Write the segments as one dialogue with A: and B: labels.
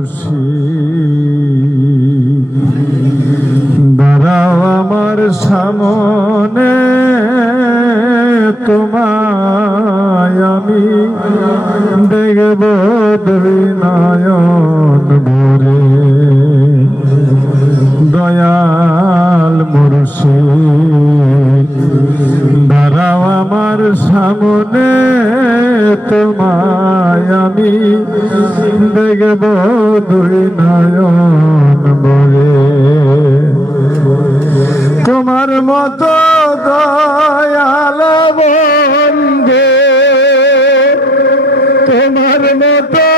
A: মুর্শিদ দাঁড়াও আমার সামনে তোমায় আমি দেখব দুই নয়ন সামনে তোমায় আমি দেখব দুই নয়ন বলে। তোমার মতো দয়াল বন্ধে তোমার মতো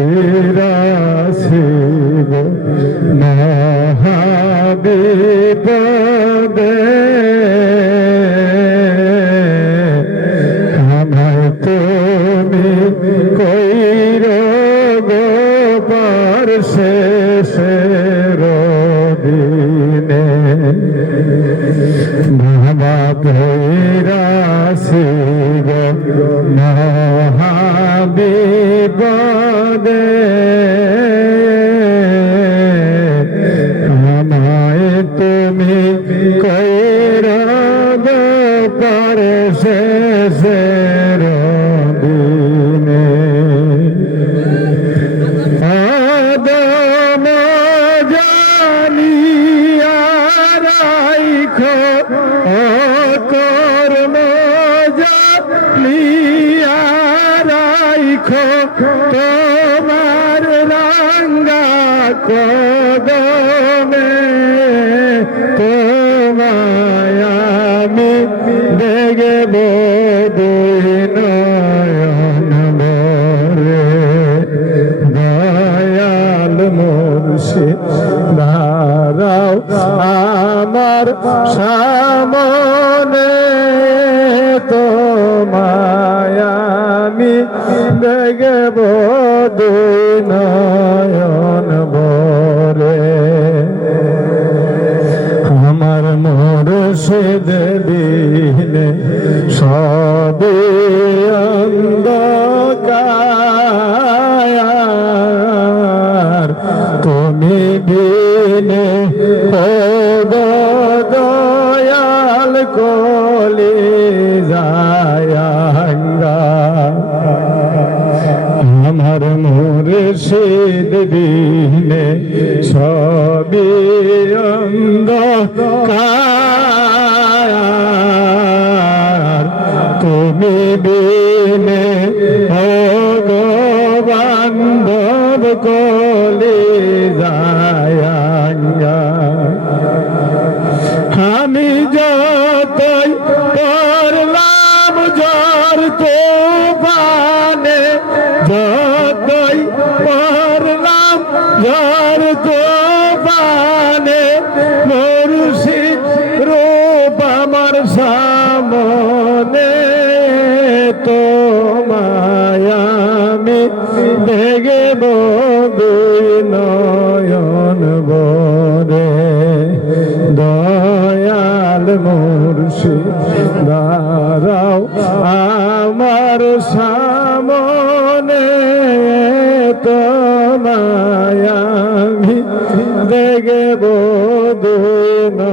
A: দে আমায় তুমি কইর গোপার শেষের দিনে বাবা পৈরা শিব মহাদেব দে রাইখ কর্ম জানিয়া রাইখ তোমার রাঙ্গা কদমে তোমায় আমি দেখব মুর্শিদ দাঁড়াও আমার সামনে তোমায় আমি দেখব দুই নয়ন ভরে। আমার মুর্শিদ দিনে দয়াল কলি যায়াঙ্গা আমার মুর্শিদ দিনে সবই অন্ধকার। তুমি বিনে ও গো বান্ধব কলে যায়াঙ্গা জ্বর তোফানে মুর্শিদ রূপ আমার সামনে তোমায় আমি দেখব দুই নয়ন বরে দয়াল মুর্শিদ গে বধু না।